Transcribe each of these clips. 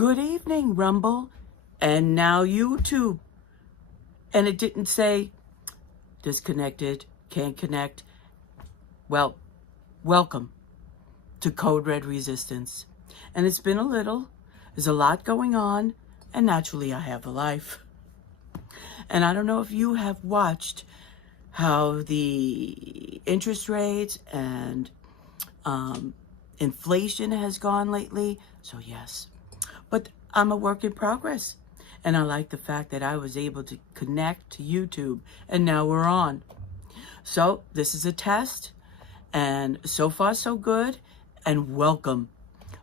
Good evening, Rumble, and now YouTube. And it didn't say disconnected, can't connect. Well, welcome to Code Red Resistance. And it's been a little, there's a lot going on, and naturally I have a life. And I don't know if you have watched how the interest rates and inflation has gone lately. So yes, but I'm a work in progress. And I like the fact that I was able to connect to YouTube, and now we're on. So this is a test, and so far so good, and welcome.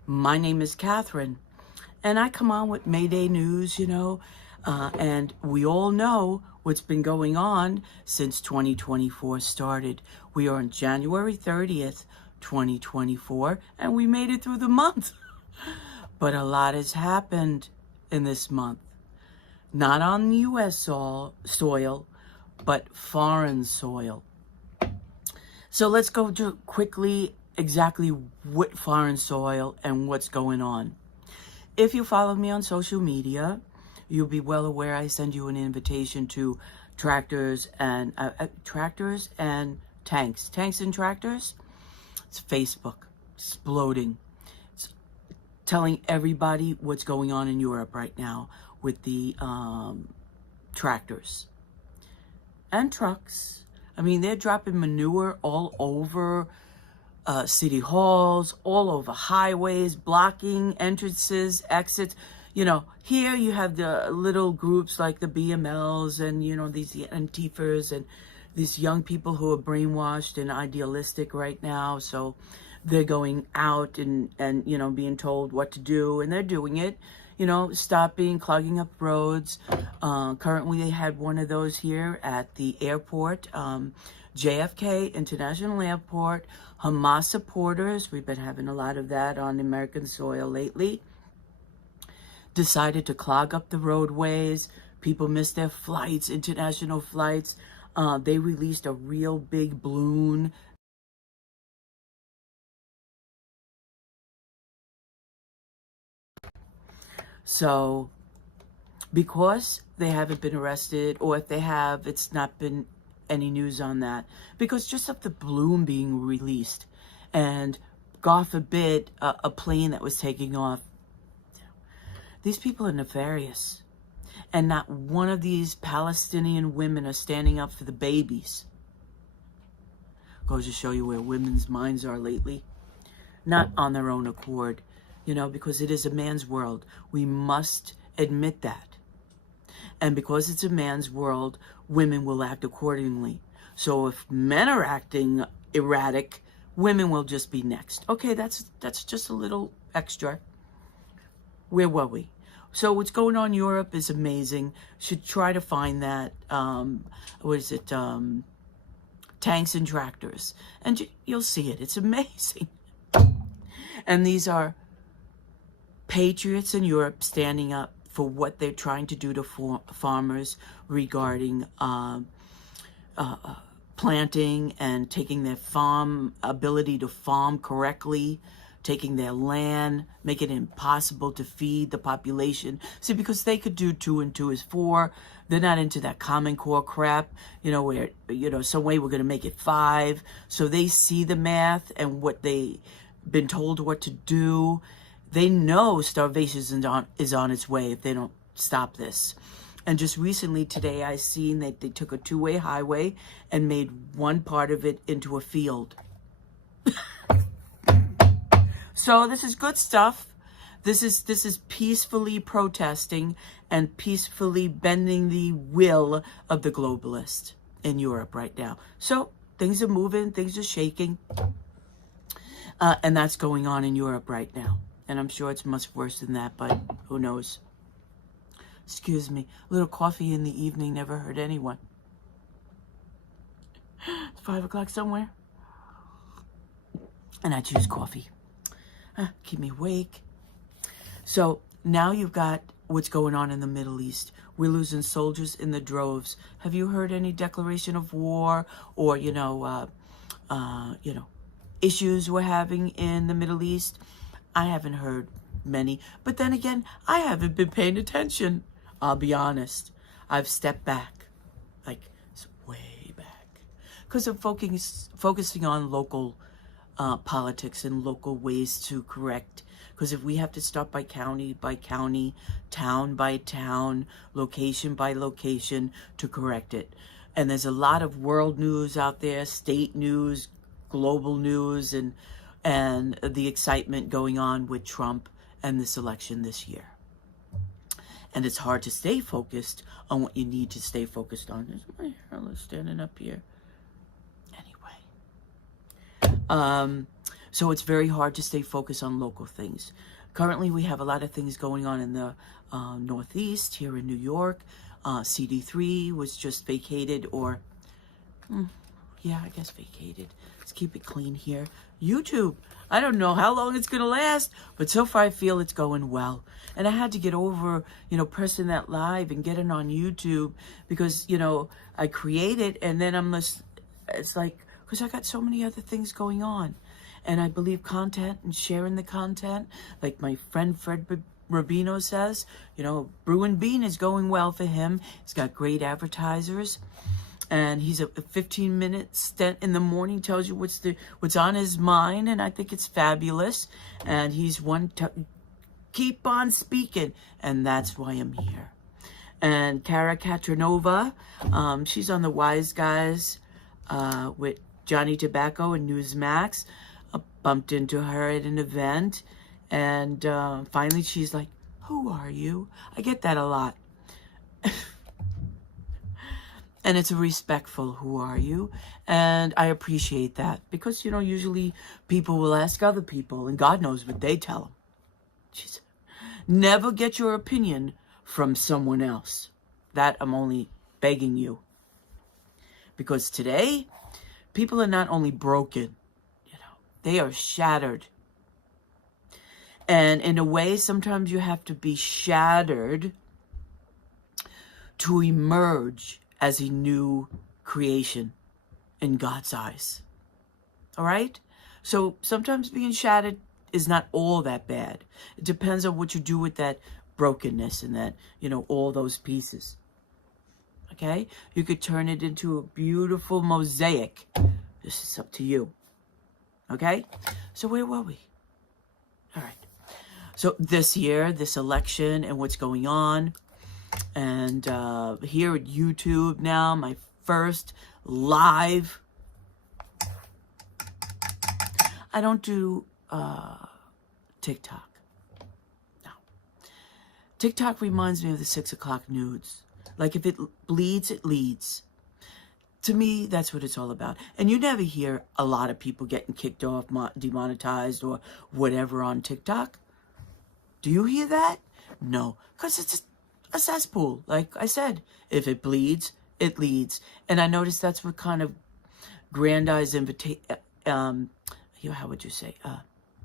My name is Catherine, and I come on with Mayday News, and we all know what's been going on since 2024 started. We are on January 30th, 2024, and we made it through the month. But a lot has happened in this month. Not on U.S. soil, but foreign soil. So let's go to quickly exactly what foreign soil and what's going on. If you follow me on social media, you'll be well aware I send you an invitation to tractors and tanks. Tanks and tractors. It's Facebook exploding. It's telling everybody what's going on in Europe right now with the tractors and trucks. I mean, they're dropping manure all over city halls, all over highways, blocking entrances, exits. Here you have the little groups like the BMLs and, these Antifas and these young people who are brainwashed and idealistic right now. So they're going out and being told what to do, and they're doing it. Stopping, clogging up roads. Currently, they had one of those here at the airport, JFK International Airport. Hamas supporters, we've been having a lot of that on American soil lately, decided to clog up the roadways. People missed their flights, international flights. They released a real big balloon. So, because they haven't been arrested, or if they have, it's not been any news on that. Because just of the balloon being released, and God forbid, a plane that was taking off. These people are nefarious. And not one of these Palestinian women are standing up for the babies. Goes to show you where women's minds are lately. Not on their own accord. Because it is a man's world. We must admit that. And because it's a man's world, women will act accordingly. So if men are acting erratic, women will just be next. Okay, that's just a little extra. Where were we? So what's going on in Europe is amazing. Should try to find that. Tanks and tractors. And you'll see it. It's amazing. And these are patriots in Europe standing up for what they're trying to do to farmers regarding planting and taking their farm ability to farm correctly, taking their land, making it impossible to feed the population. See, because they could do 2 and 2 is 4. They're not into that Common Core crap, where, some way we're going to make it 5. So they see the math and what they've been told what to do. They know starvation is on its way if they don't stop this. And just recently today, I seen that they took a 2-way highway and made one part of it into a field. So this is good stuff. This is peacefully protesting and peacefully bending the will of the globalist in Europe right now. So things are moving, things are shaking. And that's going on in Europe right now. And I'm sure it's much worse than that, but who knows? Excuse me. A little coffee in the evening never hurt anyone. It's 5 o'clock somewhere. And I choose coffee. Keep me awake. So now you've got what's going on in the Middle East. We're losing soldiers in the droves. Have you heard any declaration of war or, issues we're having in the Middle East? I haven't heard many. But then again, I haven't been paying attention. I'll be honest. I've stepped back, like way back, because of focusing on local politics and local ways to correct. Because if we have to start by county, town by town, location by location to correct it. And there's a lot of world news out there, state news, global news, and the excitement going on with Trump and this election this year. And it's hard to stay focused on what you need to stay focused on. There's my hair standing up here. Anyway. So it's very hard to stay focused on local things. Currently, we have a lot of things going on in the Northeast, here in New York. CD3 was just vacated, or, yeah, I guess vacated. Let's keep it clean here. YouTube, I don't know how long it's going to last, but so far I feel it's going well. And I had to get over, pressing that live and get it on YouTube because, I create it and then it's like, because I got so many other things going on. And I believe content and sharing the content, like my friend Fred Rubino says, Brew and Bean is going well for him. He's got great advertisers. And he's a 15-minute stint in the morning, tells you what's on his mind, and I think it's fabulous. And he's one to keep on speaking, and that's why I'm here. And Kara Katranova, she's on the Wise Guys with Johnny Tobacco and Newsmax. Bumped into her at an event, and finally she's like, "Who are you?" I get that a lot. And it's a respectful "who are you?" And I appreciate that because, usually people will ask other people and God knows what they tell them. Jeez. Never get your opinion from someone else. That I'm only begging you. Because today, people are not only broken, they are shattered. And in a way, sometimes you have to be shattered to emerge as a new creation in God's eyes. All right? So sometimes being shattered is not all that bad. It depends on what you do with that brokenness and that, all those pieces. Okay? You could turn it into a beautiful mosaic. This is up to you. Okay? So where were we? All right. So this year, this election and what's going on. And here at YouTube now, my first live. I don't do TikTok. No. TikTok reminds me of the 6 o'clock news. Like if it bleeds, it leads. To me, that's what it's all about. And you never hear a lot of people getting kicked off, demonetized, or whatever on TikTok. Do you hear that? No, because it's a cesspool. Like I said, if it bleeds, it leads. And I noticed that's what kind of grandiose how would you say,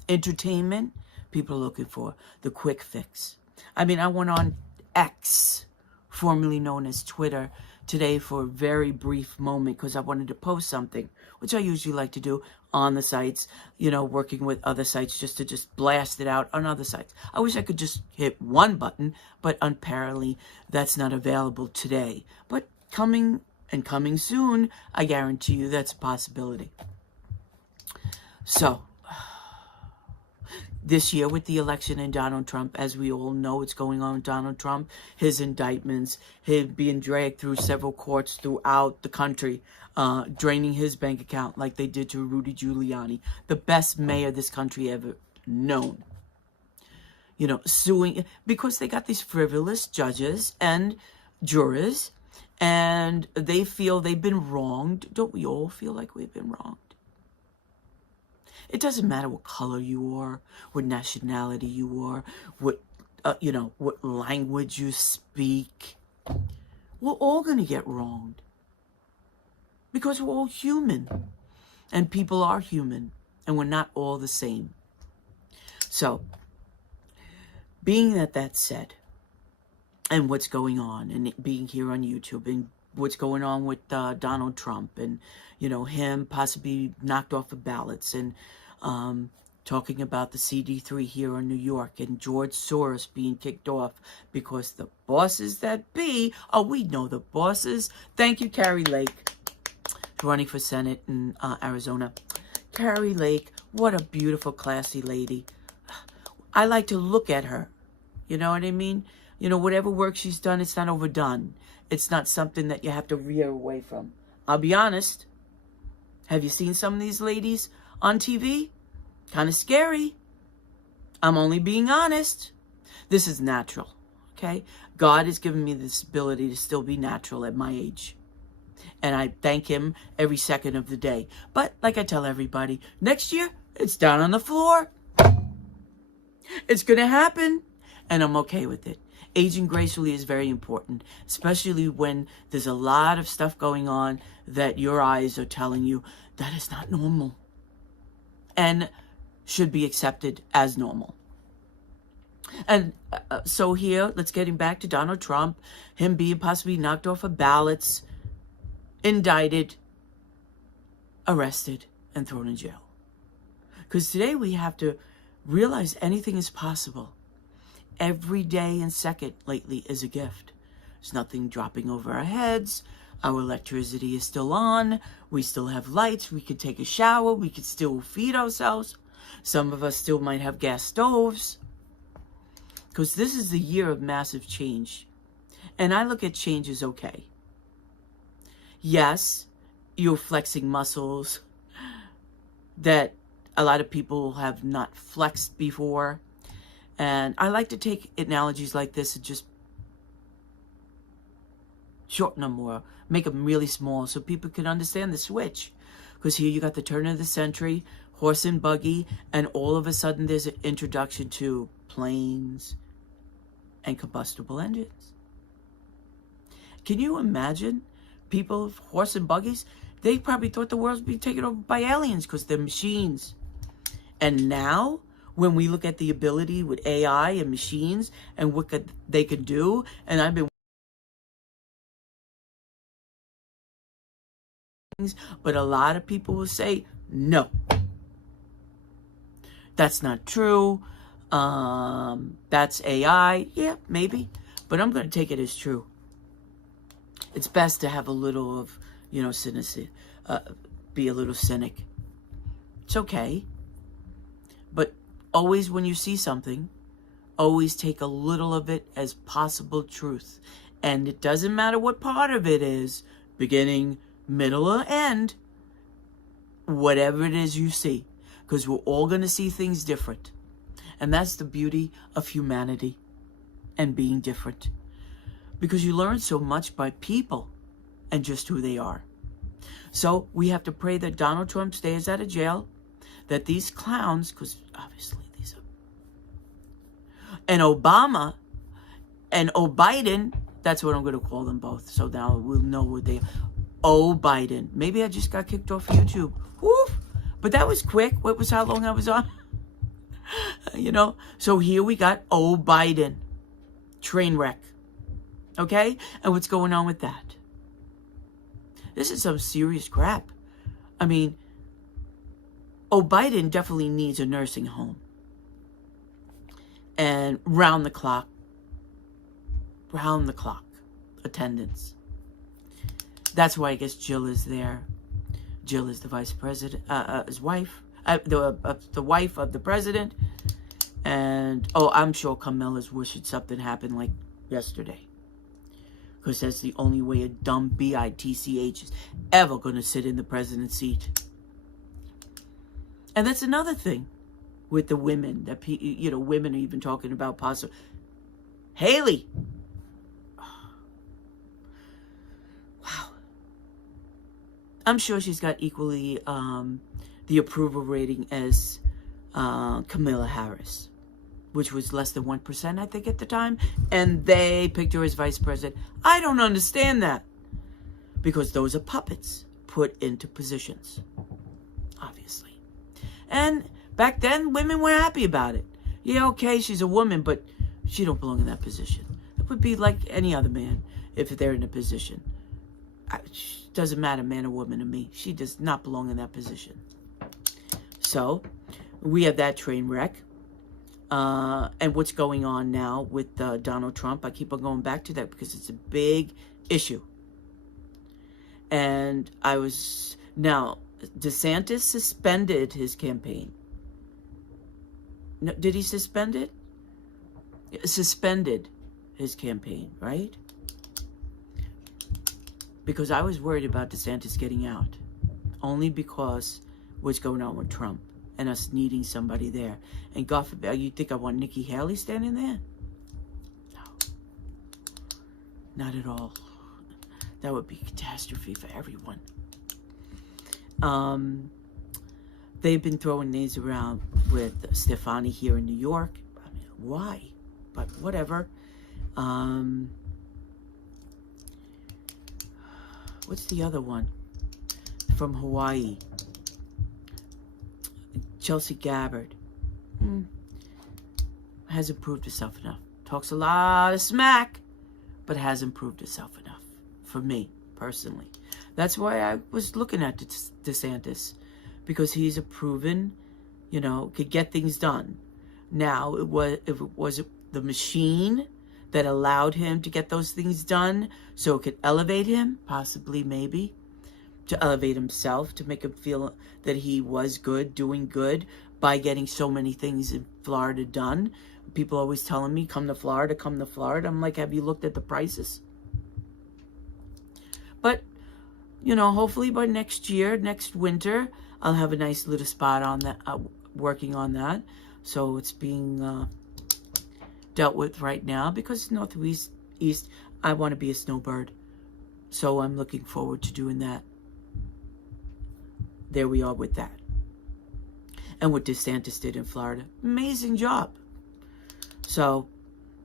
entertainment people are looking for. The quick fix. I mean, I went on X, formerly known as Twitter, today for a very brief moment because I wanted to post something, which I usually like to do on the sites, working with other sites just to blast it out on other sites. I wish I could just hit one button, but apparently that's not available today. But coming soon, I guarantee you that's a possibility. So, this year with the election and Donald Trump, as we all know what's going on with Donald Trump, his indictments, him being dragged through several courts throughout the country, draining his bank account like they did to Rudy Giuliani, the best mayor this country ever known. Suing, because they got these frivolous judges and jurors, and they feel they've been wronged. Don't we all feel like we've been wronged? It doesn't matter what color you are, what nationality you are, what language you speak. We're all going to get wronged. Because we're all human. And people are human. And we're not all the same. So, being that said, and what's going on, and being here on YouTube, and what's going on with Donald Trump, and, him possibly knocked off the ballots, and talking about the CD3 here in New York and George Soros being kicked off because the bosses that be, oh, we know the bosses. Thank you, Carrie Lake, running for Senate in Arizona. Carrie Lake, what a beautiful, classy lady. I like to look at her. You know what I mean? You know, whatever work she's done, it's not overdone. It's not something that you have to rear away from. I'll be honest. Have you seen some of these ladies on TV? Kind of scary. I'm only being honest. This is natural, okay? God has given me this ability to still be natural at my age. And I thank him every second of the day. But like I tell everybody, next year, it's down on the floor. It's going to happen. And I'm okay with it. Aging gracefully is very important, especially when there's a lot of stuff going on that your eyes are telling you that is not normal and should be accepted as normal. And so here, let's get him back to Donald Trump, him being possibly knocked off of ballots, indicted, arrested, and thrown in jail. Because today we have to realize anything is possible. Every day and second lately is a gift. There's nothing dropping over our heads. Our electricity is still on. We still have lights. We could take a shower. We could still feed ourselves. Some of us still might have gas stoves. Because this is the year of massive change. And I look at change as okay. Yes, you're flexing muscles that a lot of people have not flexed before. And I like to take analogies like this and just shorten them or make them really small so people can understand the switch. Because here you got the turn of the century, horse and buggy, and all of a sudden there's an introduction to planes and combustible engines. Can you imagine people with horse and buggies? They probably thought the world was being taken over by aliens because they're machines. And now, when we look at the ability with AI and machines and what they can do, and I've been, but a lot of people will say, no, that's not true. That's AI. Yeah, maybe. But I'm going to take it as true. It's best to have a little of, cynicism, be a little cynic. It's okay. But always when you see something, always take a little of it as possible truth. And it doesn't matter what part of it is, beginning, middle, or end, whatever it is you see. Because we're all going to see things different. And that's the beauty of humanity and being different. Because you learn so much by people and just who they are. So we have to pray that Donald Trump stays out of jail, that these clowns, because obviously these are, and Obama and Biden, that's what I'm going to call them both. So now we'll know what they are. Biden. Maybe I just got kicked off YouTube. Woof. But that was quick. What was how long I was on? So here we got Biden. Train wreck. Okay? And what's going on with that? This is some serious crap. I mean, Biden definitely needs a nursing home. And round the clock attendance. That's why I guess Jill is there. Jill is the vice president, his wife, the wife of the president. And, I'm sure Camilla's wishing something happened like yesterday. Because that's the only way a dumb bitch is ever going to sit in the president's seat. And that's another thing with the women. That women are even talking about possible. Haley. Wow. I'm sure she's got equally the approval rating as Kamala Harris, which was less than 1%, I think, at the time. And they picked her as vice president. I don't understand that. Because those are puppets put into positions. Obviously. And back then, women were happy about it. Yeah, okay, she's a woman, but she don't belong in that position. It would be like any other man if they're in a position. Doesn't matter, man or woman to me. She does not belong in that position. So, we have that train wreck. And what's going on now with Donald Trump. I keep on going back to that because it's a big issue. And now, DeSantis suspended his campaign. No, did he suspend it? Suspended his campaign, right? Because I was worried about DeSantis getting out. Only because what's going on with Trump and us needing somebody there. And God forbid, you think I want Nikki Haley standing there? No. Not at all. That would be a catastrophe for everyone. They've been throwing names around with Stefani here in New York. I mean, why? But whatever. What's the other one? From Hawaii. Chelsea Gabbard. Hasn't proved herself enough. Talks a lot of smack, but hasn't proved herself enough. For me, personally. That's why I was looking at DeSantis. Because he's a proven, could get things done. Now, if it was the machine that allowed him to get those things done so it could elevate him, possibly, maybe, to elevate himself, to make him feel that he was good, doing good by getting so many things in Florida done. People always telling me, come to Florida, come to Florida. I'm like, have you looked at the prices? But, hopefully by next year, next winter, I'll have a nice little spot on that, working on that. So it's being dealt with right now because Northeast, I want to be a snowbird. So I'm looking forward to doing that. There we are with that. And what DeSantis did in Florida. Amazing job. So,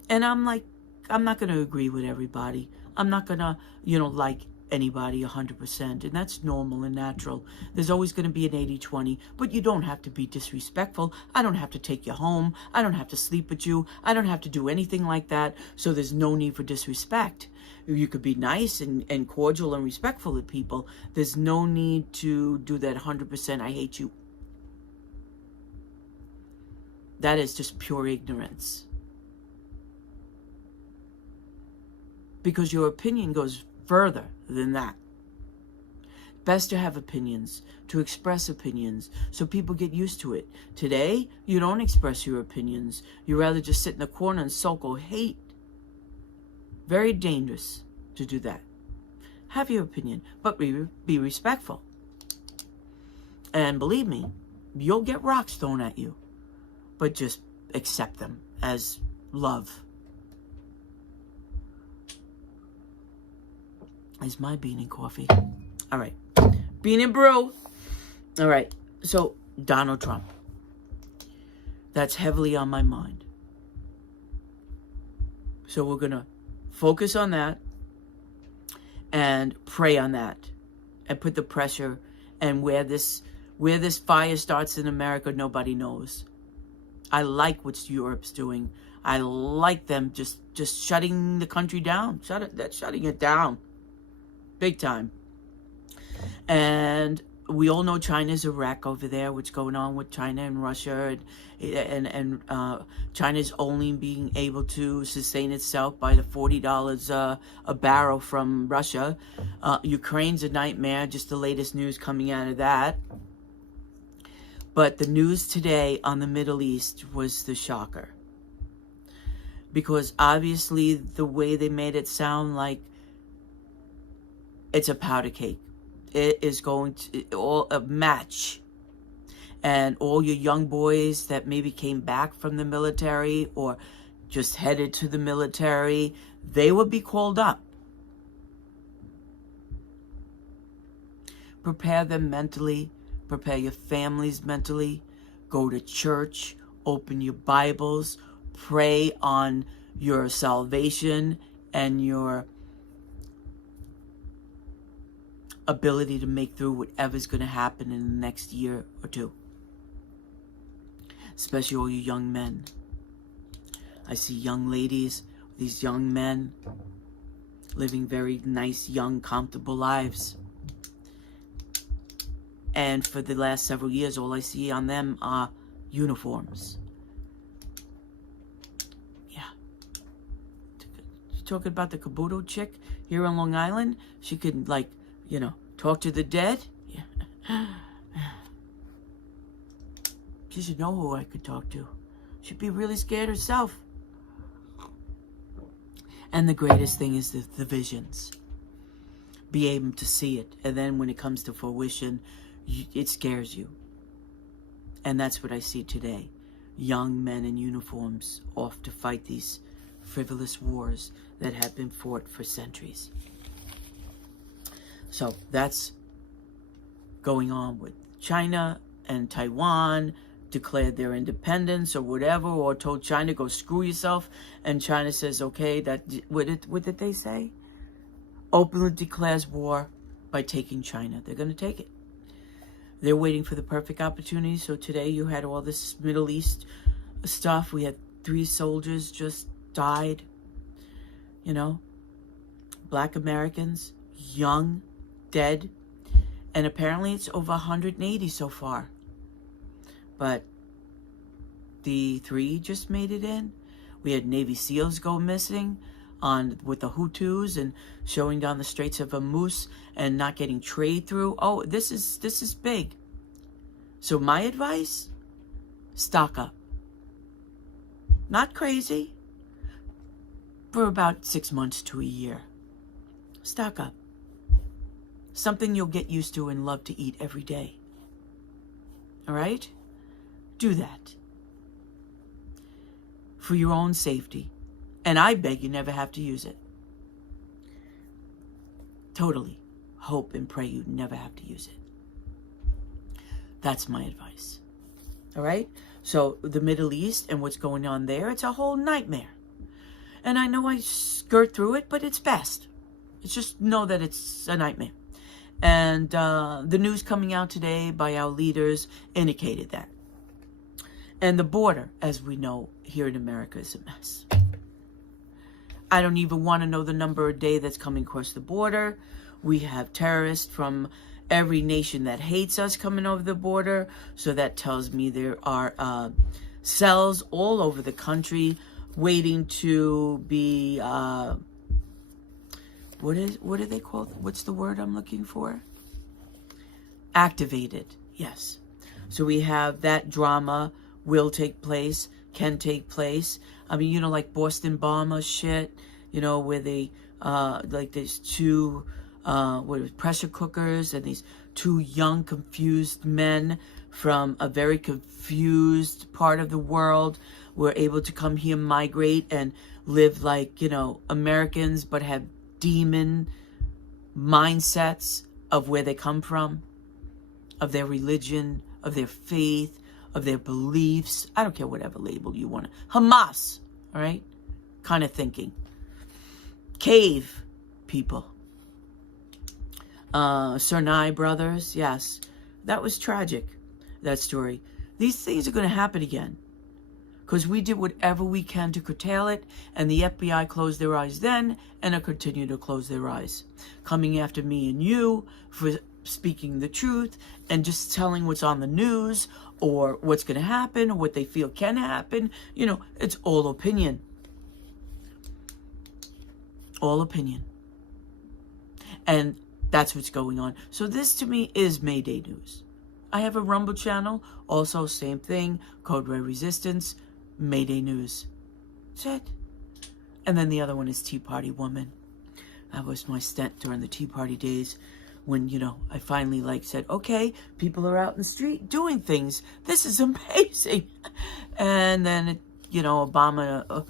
and I'm like, I'm not going to agree with everybody. I'm not going to, like anybody 100%. And that's normal and natural. There's always going to be an 80-20. But you don't have to be disrespectful. I don't have to take you home. I don't have to sleep with you. I don't have to do anything like that. So there's no need for disrespect. You could be nice and cordial and respectful to people. There's no need to do that 100% I hate you. That is just pure ignorance. Because your opinion goes further than that. Best to have opinions, to express opinions, so people get used to it. Today, you don't express your opinions. You rather just sit in the corner and sulk or hate. Very dangerous to do that. Have your opinion, but be respectful. And believe me, you'll get rocks thrown at you. But just accept them as love. Is my bean and coffee. All right. Bean and brew. All right. So, Donald Trump. That's heavily on my mind. So we're going to focus on that and pray on that and put the pressure, and where this fire starts in America, nobody knows. I like what Europe's doing. I like them just shutting the country down. Shutting it down. Big time. And we all know China's a wreck over there. What's going on with China and Russia, and China's only being able to sustain itself by the $40 a barrel from Russia. Ukraine's a nightmare. Just the latest news coming out of that. But the news today on the Middle East was the shocker. Because obviously the way they made it sound like it's a powder cake. It is going to all a match. And all your young boys that maybe came back from the military or just headed to the military, they would be called up. Prepare them mentally. Prepare your families mentally. Go to church. Open your Bibles. Pray on your salvation and your ability to make through whatever's going to happen in the next year or two. Especially all you young men. I see young ladies, these young men, living very nice, young, comfortable lives. And for the last several years, all I see on them are uniforms. Yeah. You're talking about the Kabuto chick here on Long Island? She could, like, talk to the dead? Yeah. She should know who I could talk to. She'd be really scared herself. And the greatest thing is the visions. Be able to see it. And then when it comes to fruition, it scares you. And that's what I see today. Young men in uniforms off to fight these frivolous wars that have been fought for centuries. So that's going on with China and Taiwan declared their independence or whatever, or told China, go screw yourself. And China says, okay, what did they say? Openly declares war by taking China. They're going to take it. They're waiting for the perfect opportunity. So today you had all this Middle East stuff. We had 3 soldiers just died. Black Americans, young, dead. And apparently it's over 180 so far. But the 3 just made it in. We had Navy SEALs go missing with the Hutus and showing down the Straits of Hormuz and not getting trade through. Oh, this is big. So my advice, stock up. Not crazy. For about 6 months to a year. Stock up. Something you'll get used to and love to eat every day. All right? Do that. For your own safety. And I beg you never have to use it. Totally hope and pray you never have to use it. That's my advice. All right? So the Middle East and what's going on there, it's a whole nightmare. And I know I skirt through it, but it's best. It's just know that it's a nightmare. And the news coming out today by our leaders indicated that. And the border, as we know, here in America is a mess. I don't even want to know the number a day that's coming across the border. We have terrorists from every nation that hates us coming over the border. So that tells me there are cells all over the country waiting to be, what are they called? What's the word I'm looking for? Activated, yes. So we have that drama will take place, can take place. I mean, like Boston bomber shit, where they, like there's 2, pressure cookers and these 2 young, confused men from a very confused part of the world were able to come here, migrate, and live like, Americans, but have demon mindsets of where they come from, of their religion, of their faith, of their beliefs. I don't care whatever label you want to. Hamas, all right? Kind of thinking. Cave people. Cernay brothers, yes. That was tragic, that story. These things are going to happen again. Because we did whatever we can to curtail it, and the FBI closed their eyes then, and will continue to close their eyes. Coming after me and you for speaking the truth, and just telling what's on the news, or what's going to happen, or what they feel can happen. It's all opinion. All opinion. And that's what's going on. So this to me is Mayday News. I have a Rumble channel, also same thing, Code Red Resistance, Mayday News. That's it. And then the other one is Tea Party Woman. That was my stint during the Tea Party days when, I finally said, okay, people are out in the street doing things. This is amazing. And then, Obama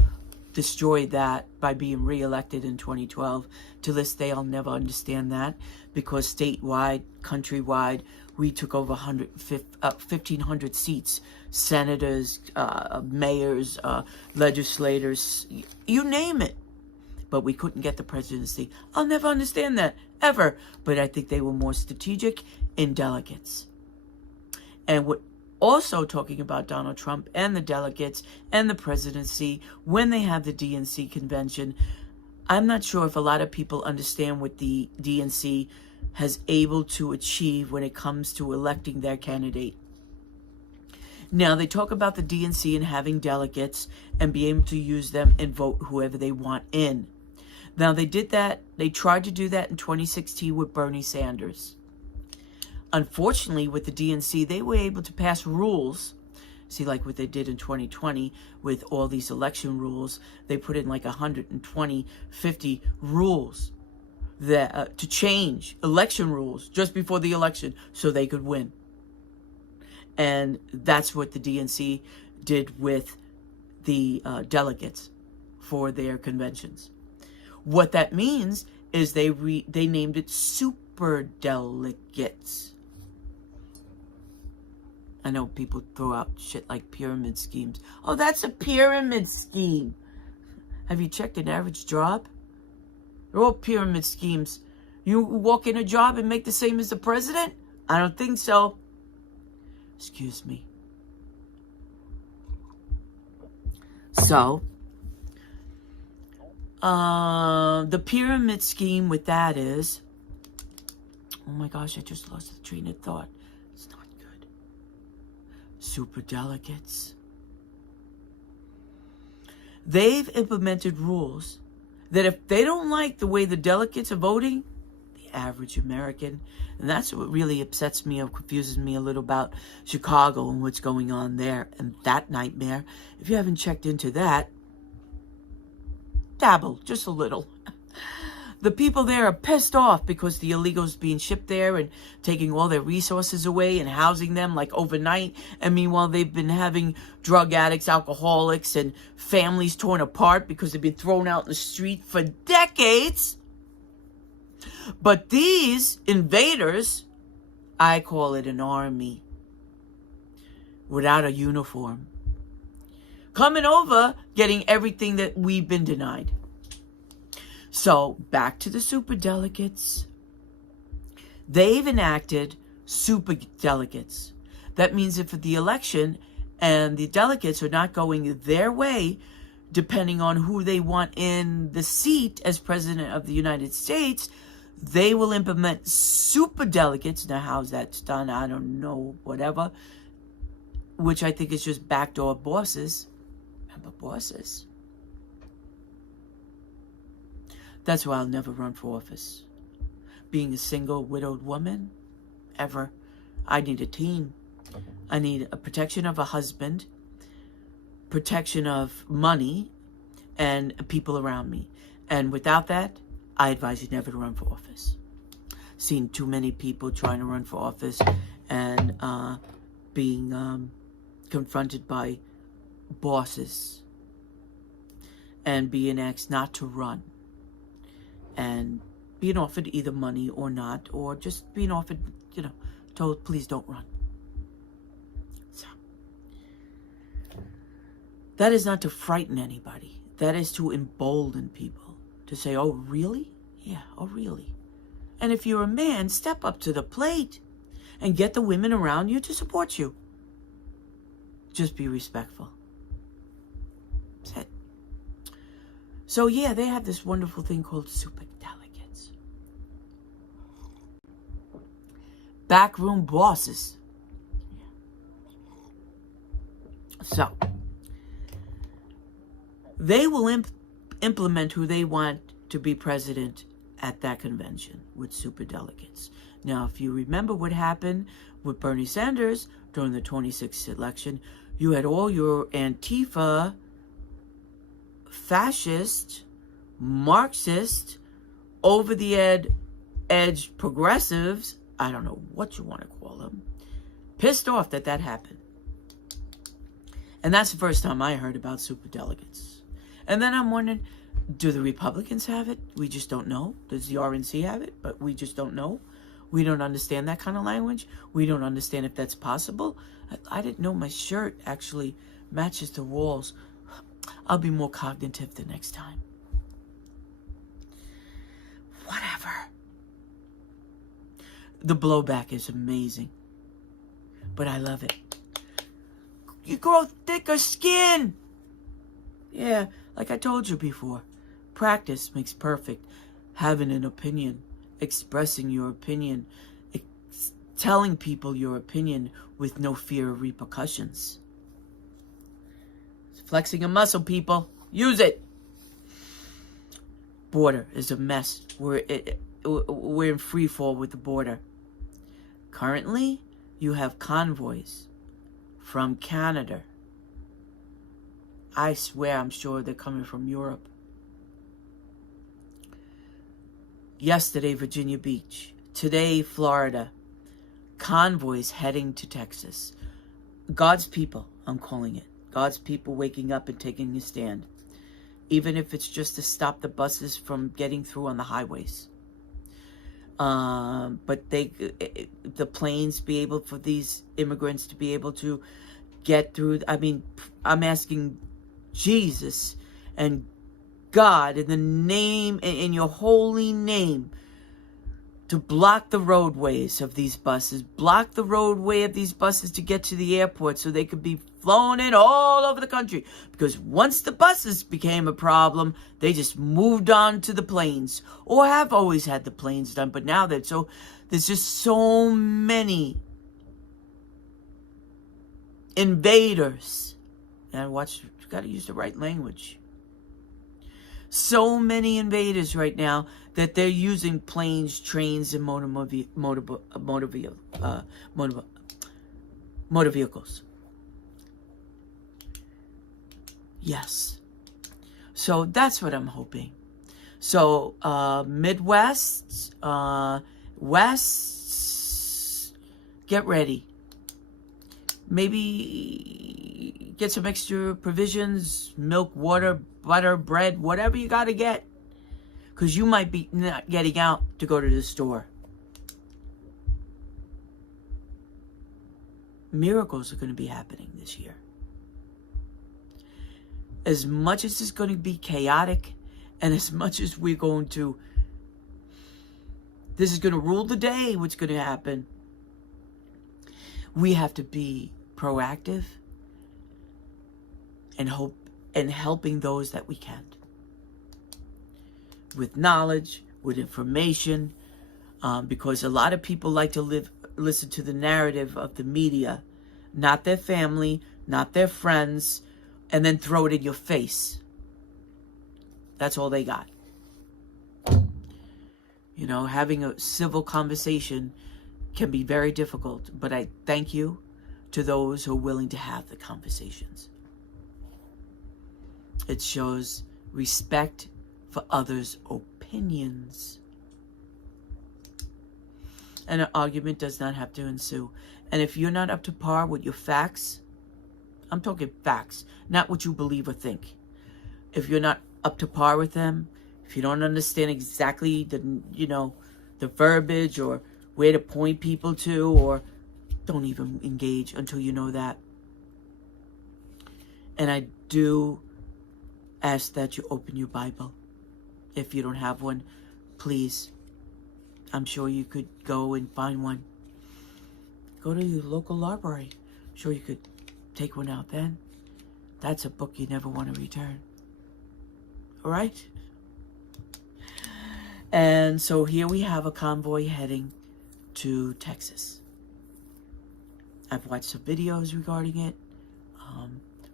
destroyed that by being reelected in 2012. To this day, I'll never understand that because statewide, countrywide, we took over 1,500 seats. Senators, mayors, legislators, you name it. But we couldn't get the presidency. I'll never understand that, ever. But I think they were more strategic in delegates. And what also talking about Donald Trump and the delegates and the presidency, when they have the DNC convention, I'm not sure if a lot of people understand what the DNC has able to achieve when it comes to electing their candidate. Now, they talk about the DNC and having delegates and be able to use them and vote whoever they want in. Now, they did that. They tried to do that in 2016 with Bernie Sanders. Unfortunately, with the DNC, they were able to pass rules. See, like what they did in 2020 with all these election rules. They put in like 120, 50 rules that to change election rules just before the election so they could win. And that's what the DNC did with the delegates for their conventions. What that means is they named it super delegates. I know people throw out shit like pyramid schemes. Oh, that's a pyramid scheme. Have you checked an average job? They're all pyramid schemes. You walk in a job and make the same as the president? I don't think so. Excuse me. So, the pyramid scheme with that is, oh my gosh, I just lost the train of thought. It's not good. Super delegates. They've implemented rules that if they don't like the way the delegates are voting, the average American, and that's what really upsets me or confuses me a little about Chicago and what's going on there and that nightmare. If you haven't checked into that, dabble just a little. The people there are pissed off because the illegals being shipped there and taking all their resources away and housing them like overnight. And meanwhile, they've been having drug addicts, alcoholics, and families torn apart because they've been thrown out in the street for decades. But these invaders, I call it an army without a uniform, coming over, getting everything that we've been denied. So, back to the super delegates. They've enacted super delegates. That means if the election and the delegates are not going their way, depending on who they want in the seat as president of the United States, they will implement super delegates. Now, how's that done? I don't know, whatever. Which I think is just backdoor bosses. Remember bosses? That's why I'll never run for office. Being a single, widowed woman, ever. I need a team. I need a protection of a husband, protection of money, and people around me. And without that, I advise you never to run for office. Seen too many people trying to run for office and being confronted by bosses and being asked not to run. And being offered either money or not, or just being offered, told, please don't run. So, that is not to frighten anybody. That is to embolden people. To say, oh, really? Yeah, oh, really? And if you're a man, step up to the plate and get the women around you to support you. Just be respectful. That's it. So, yeah, they have this wonderful thing called super delegates. Backroom bosses. So, they will implement who they want to be president at that convention with super delegates. Now, if you remember what happened with Bernie Sanders during the 26th election, you had all your Antifa, fascist, Marxist, over the edge progressives, I don't know what you want to call them, pissed off that happened. And that's the first time I heard about super delegates. And then I'm wondering, do the Republicans have it? We just don't know. Does the RNC have it? But we just don't know. We don't understand that kind of language. We don't understand if that's possible. I didn't know my shirt actually matches the walls. I'll be more cognitive the next time. Whatever. The blowback is amazing. But I love it. You grow thicker skin. Yeah, like I told you before. Practice makes perfect. Having an opinion. Expressing your opinion. telling people your opinion with no fear of repercussions. It's flexing a muscle, people. Use it. Border is a mess. We're in free fall with the border. Currently, you have convoys from Canada. I swear, I'm sure they're coming from Europe. Yesterday, Virginia Beach. Today, Florida. Convoys heading to Texas. God's people, I'm calling it. God's people waking up and taking a stand. Even if it's just to stop the buses from getting through on the highways. But the planes be able for these immigrants to be able to get through. I mean, I'm asking Jesus and God in the name, in your holy name, to block the roadways of these buses. Block the roadway of these buses to get to the airport so they could be flown in all over the country. Because once the buses became a problem, they just moved on to the planes. Or have always had the planes done. But now there's just so many invaders. And watch, you got to use the right language. So many invaders right now that they're using planes, trains, and motor vehicles. Yes. So that's what I'm hoping. So Midwest, West, get ready. Maybe get some extra provisions, milk, water, butter, bread, whatever you got to get. Because you might be not getting out to go to the store. Miracles are going to be happening this year. As much as it's going to be chaotic, and as much as we're going to, this is going to rule the day, what's going to happen. We have to be proactive and hope and helping those that we can. With knowledge, with information, because a lot of people like to listen to the narrative of the media, not their family, not their friends, and then throw it in your face. That's all they got. You know, having a civil conversation can be very difficult, but I thank you to those who are willing to have the conversations. It shows respect for others' opinions. And an argument does not have to ensue. And if you're not up to par with your facts, I'm talking facts, not what you believe or think. If you're not up to par with them, if you don't understand exactly the verbiage or where to point people to, or don't even engage until you know that. And I do ask that you open your Bible. If you don't have one, please. I'm sure you could go and find one. Go to your local library. I'm sure you could take one out then. That's a book you never want to return. All right? And so here we have a convoy heading to Texas. I've watched some videos regarding it.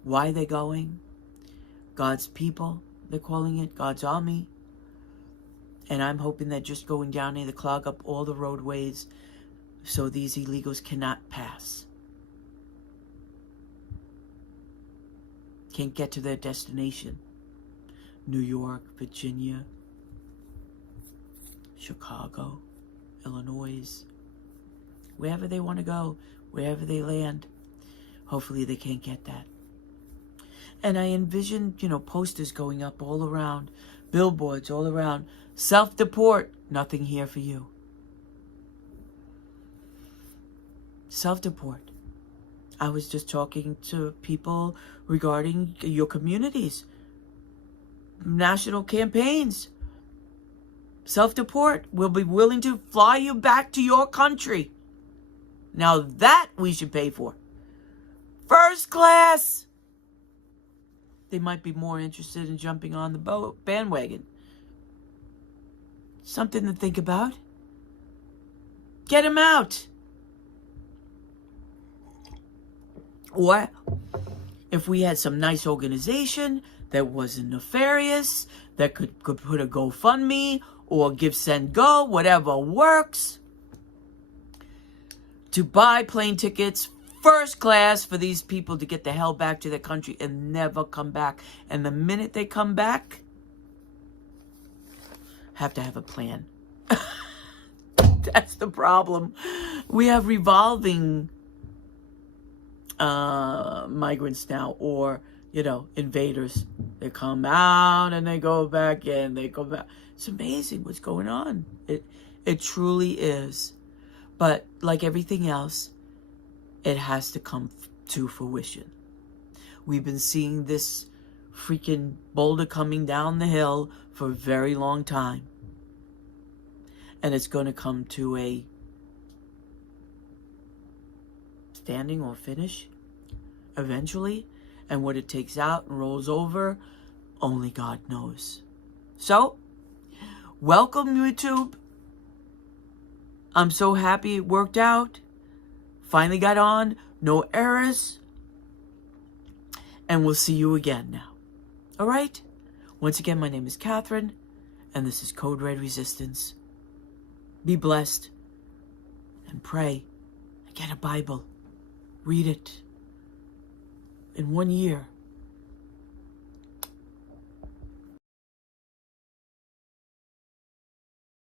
Why they're going. God's people, they're calling it. God's army. And I'm hoping that just going down there to clog up all the roadways so these illegals cannot pass. Can't get to their destination. New York, Virginia, Chicago, Illinois, wherever they want to go, wherever they land. Hopefully they can't get that. And I envision, posters going up all around, billboards all around. Self-deport, nothing here for you. Self-deport. I was just talking to people regarding your communities. National campaigns. Self-deport. We'll be willing to fly you back to your country. Now that we should pay for. First class. They might be more interested in jumping on the bandwagon. Something to think about. Get them out. Or if we had some nice organization that wasn't nefarious, that could put a GoFundMe or Give, Send, Go, whatever works, to buy plane tickets first class for these people to get the hell back to their country and never come back. And the minute they come back, have to have a plan. That's the problem. We have revolving migrants now, or, invaders. They come out and they go back in, they go back. It's amazing what's going on. It truly is. But like everything else, it has to come to fruition. We've been seeing this freaking boulder coming down the hill for a very long time. And it's going to come to a standing or finish eventually. And what it takes out and rolls over, only God knows. So, welcome, YouTube. I'm so happy it worked out. Finally got on. No errors. And we'll see you again now. All right? Once again, my name is Catherine, and this is Code Red Resistance. Be blessed, and pray, and get a Bible. Read it. In 1 year,